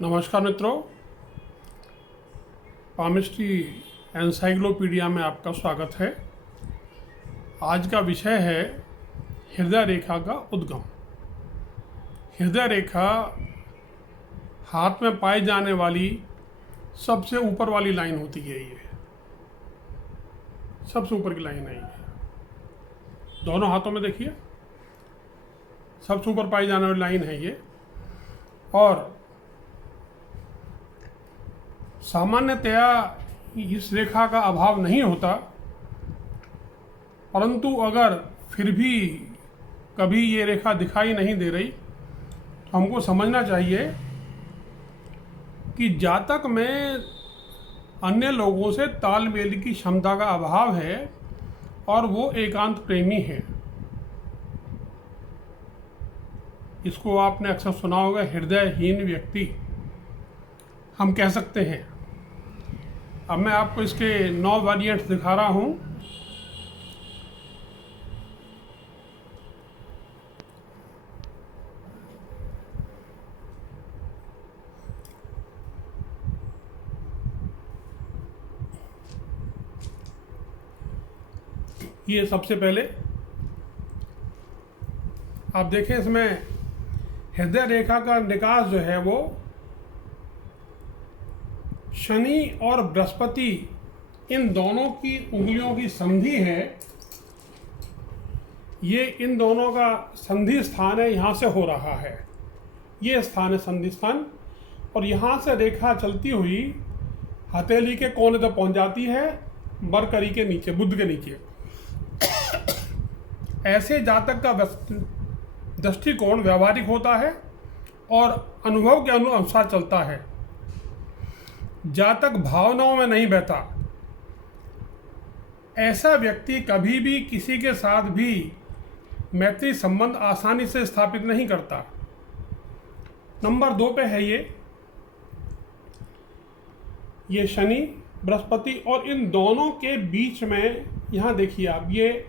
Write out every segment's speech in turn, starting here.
नमस्कार मित्रों, palmistry encyclopedia में आपका स्वागत है। आज का विषय है हृदय रेखा का उद्गम। हृदय रेखा हाथ में पाई जाने वाली सबसे ऊपर वाली लाइन होती है। ये सबसे ऊपर की लाइन है। ये दोनों हाथों में देखिए, सबसे ऊपर पाई जाने वाली लाइन है ये। और सामान्यतया इस रेखा का अभाव नहीं होता, परंतु अगर फिर भी कभी ये रेखा दिखाई नहीं दे रही तो हमको समझना चाहिए कि जातक में अन्य लोगों से तालमेल की क्षमता का अभाव है और वो एकांत प्रेमी है। इसको आपने अक्सर सुना होगा, हृदयहीन व्यक्ति हम कह सकते हैं। अब मैं आपको इसके 9 वेरिएंट्स दिखा रहा हूँ। ये सबसे पहले आप देखें, इसमें हृदय रेखा का निकास जो है वो शनि और बृहस्पति इन दोनों की उंगलियों की संधि है। ये इन दोनों का संधि स्थान है, यहाँ से हो रहा है। ये स्थान है संधि स्थान, और यहाँ से रेखा चलती हुई हथेली के कोने तक पहुँच जाती है, बरकरी के नीचे, बुध के नीचे। ऐसे जातक का दृष्टिकोण व्यावहारिक होता है और अनुभव के अनुसार चलता है। जातक भावनाओं में नहीं बहता। ऐसा व्यक्ति कभी भी किसी के साथ भी मैत्री संबंध आसानी से स्थापित नहीं करता। नंबर 2 पे है ये शनि बृहस्पति, और इन दोनों के बीच में यहाँ देखिए आप, ये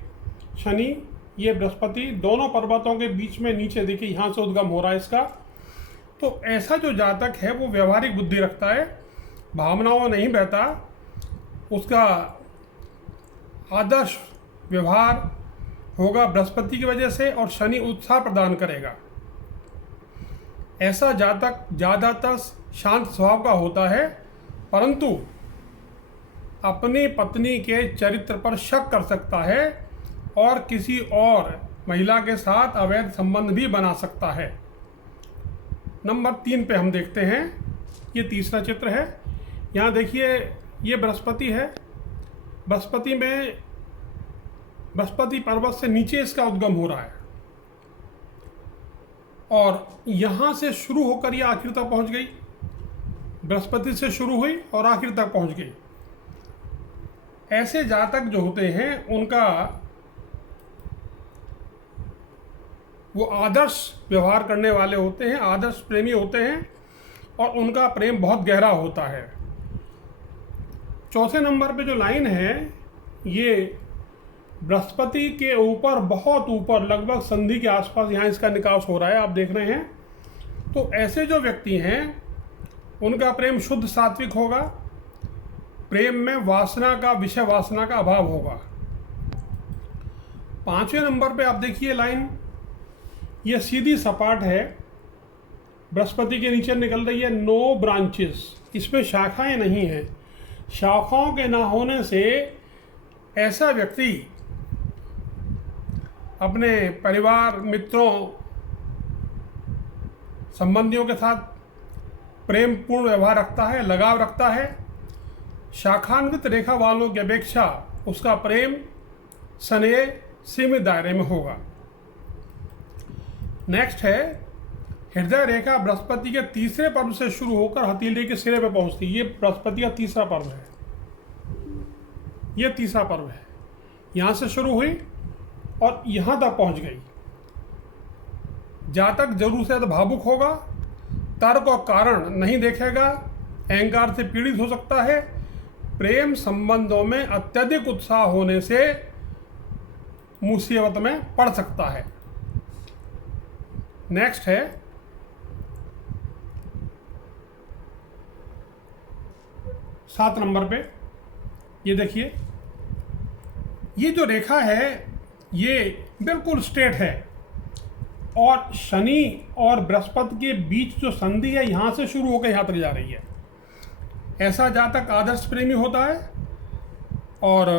शनि ये बृहस्पति दोनों पर्वतों के बीच में नीचे देखिए, यहाँ से उद्गम हो रहा है इसका। तो ऐसा जो जातक है वो व्यवहारिक बुद्धि रखता है, भावनाओं में नहीं बहता। उसका आदर्श व्यवहार होगा बृहस्पति की वजह से, और शनि उत्साह प्रदान करेगा। ऐसा जातक ज़्यादातर शांत स्वभाव का होता है, परंतु अपनी पत्नी के चरित्र पर शक कर सकता है और किसी और महिला के साथ अवैध संबंध भी बना सकता है। नंबर 3 पे हम देखते हैं, ये तीसरा चित्र है। यहाँ देखिए, ये बृहस्पति है। बृहस्पति में बृहस्पति पर्वत से नीचे इसका उद्गम हो रहा है, और यहाँ से शुरू होकर ये आखिर तक पहुँच गई। बृहस्पति से शुरू हुई और आखिर तक पहुँच गई। ऐसे जातक जो होते हैं उनका वो आदर्श व्यवहार करने वाले होते हैं, आदर्श प्रेमी होते हैं, और उनका प्रेम बहुत गहरा होता है। चौथे नंबर पे जो लाइन है, ये बृहस्पति के ऊपर, बहुत ऊपर, लगभग संधि के आसपास यहाँ इसका निकास हो रहा है, आप देख रहे हैं। तो ऐसे जो व्यक्ति हैं उनका प्रेम शुद्ध सात्विक होगा। प्रेम में वासना का, विषय वासना का अभाव होगा। 5वें नंबर पे आप देखिए लाइन, ये सीधी सपाट है, बृहस्पति के नीचे निकल रही है। 9 ब्रांचेस, इसमें शाखाएं नहीं हैं। शाखाओं के ना होने से ऐसा व्यक्ति अपने परिवार, मित्रों, संबंधियों के साथ प्रेम पूर्ण व्यवहार रखता है, लगाव रखता है। शाखान्वित रेखा वालों की अपेक्षा उसका प्रेम स्नेह सीमित दायरे में होगा। नेक्स्ट है, हृदय रेखा बृहस्पति के तीसरे पर्व से शुरू होकर हथेली के सिरे पर पहुंचती है। ये बृहस्पति का तीसरा पर्व है। ये तीसरा पर्व है, यहाँ से शुरू हुई और यहाँ तक पहुंच गई। जातक जरूर से भावुक होगा, तर्क और कारण नहीं देखेगा, अहंकार से पीड़ित हो सकता है। प्रेम संबंधों में अत्यधिक उत्साह होने से मुसीबत में पड़ सकता है। नेक्स्ट है 7 नंबर पे ये देखिए, ये जो रेखा है ये बिल्कुल स्ट्रेट है और शनि और बृहस्पति के बीच जो संधि है यहाँ से शुरू होकर यहाँ तक जा रही है। ऐसा जातक आदर्श प्रेमी होता है और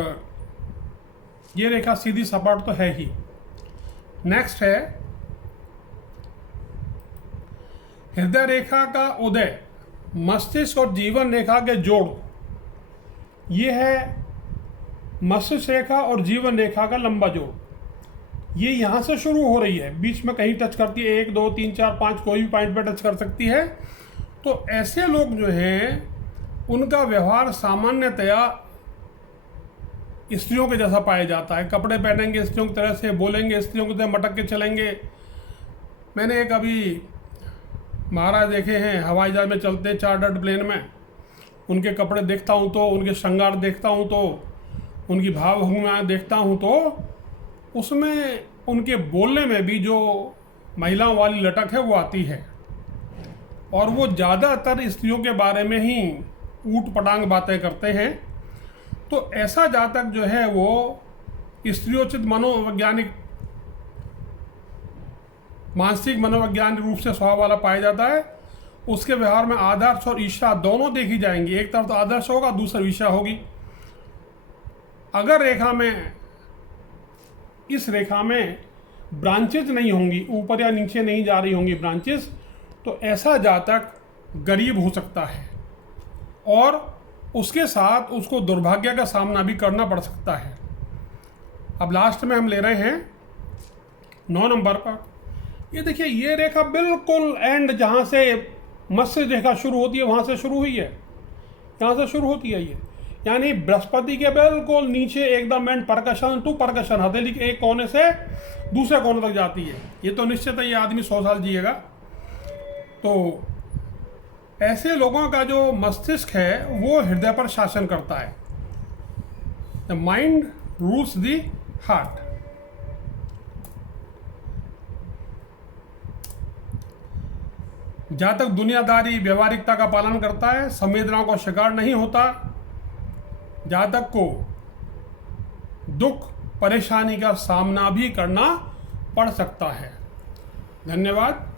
ये रेखा सीधी सपाट तो है ही। नेक्स्ट है हृदय रेखा का उदय, मस्तिष्क और जीवन रेखा के जोड़। ये है मस्तिष्क रेखा और जीवन रेखा का लंबा जोड़। ये यहाँ से शुरू हो रही है, बीच में कहीं टच करती है, 1 2 3 4 5 कोई भी पॉइंट पे टच कर सकती है। तो ऐसे लोग जो हैं उनका व्यवहार सामान्यतया स्त्रियों के जैसा पाया जाता है। कपड़े पहनेंगे स्त्रियों की तरह से, बोलेंगे स्त्रियों की तरह, मटक के चलेंगे। मैंने एक अभी महाराज देखे हैं हवाई जहाज में चलते, चार्टर्ड प्लेन में, उनके कपड़े देखता हूँ तो, उनके श्रृंगार देखता हूँ तो, उनकी भावभंगिमाएँ देखता हूँ तो उसमें उनके बोलने में भी जो महिलाओं वाली लटक है वो आती है। और वो ज़्यादातर स्त्रियों के बारे में ही ऊट पटांग बातें करते हैं। तो ऐसा जातक जो है वो स्त्रियोचित मनोवैज्ञानिक, मानसिक मनोवैज्ञानिक रूप से स्वभाव वाला पाया जाता है। उसके व्यवहार में आदर्श और ईर्ष्या दोनों देखी जाएंगी। एक तरफ तो आदर्श होगा, दूसरी ईर्ष्या होगी। अगर रेखा में, इस रेखा में ब्रांचेज नहीं होंगी, ऊपर या नीचे नहीं जा रही होंगी ब्रांचेस, तो ऐसा जातक गरीब हो सकता है और उसके साथ उसको दुर्भाग्य का सामना भी करना पड़ सकता है। अब लास्ट में हम ले रहे हैं 9 नंबर पर। ये देखिए, ये रेखा बिल्कुल एंड, जहाँ से मत्स्य रेखा शुरू होती है वहाँ से शुरू हुई है, यहाँ से शुरू होती है ये, यानी बृहस्पति के बिल्कुल नीचे एकदम एंड, परकशन टू परकशन, हथेली के एक कोने से दूसरे कोने तक जाती है। ये तो निश्चित है ये आदमी 100 साल जिएगा। तो ऐसे लोगों का जो मस्तिष्क है वो हृदय पर शासन करता है। The mind rules the heart. जातक दुनियादारी, व्यवहारिकता का पालन करता है, संवेदनाओं का शिकार नहीं होता। जातक को दुख परेशानी का सामना भी करना पड़ सकता है। धन्यवाद।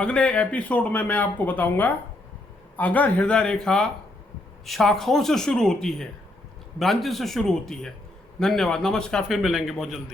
अगले एपिसोड में मैं आपको बताऊंगा, अगर हृदय रेखा शाखाओं से शुरू होती है, ब्रांचेस से शुरू होती है। धन्यवाद, नमस्कार, फिर मिलेंगे बहुत जल्दी।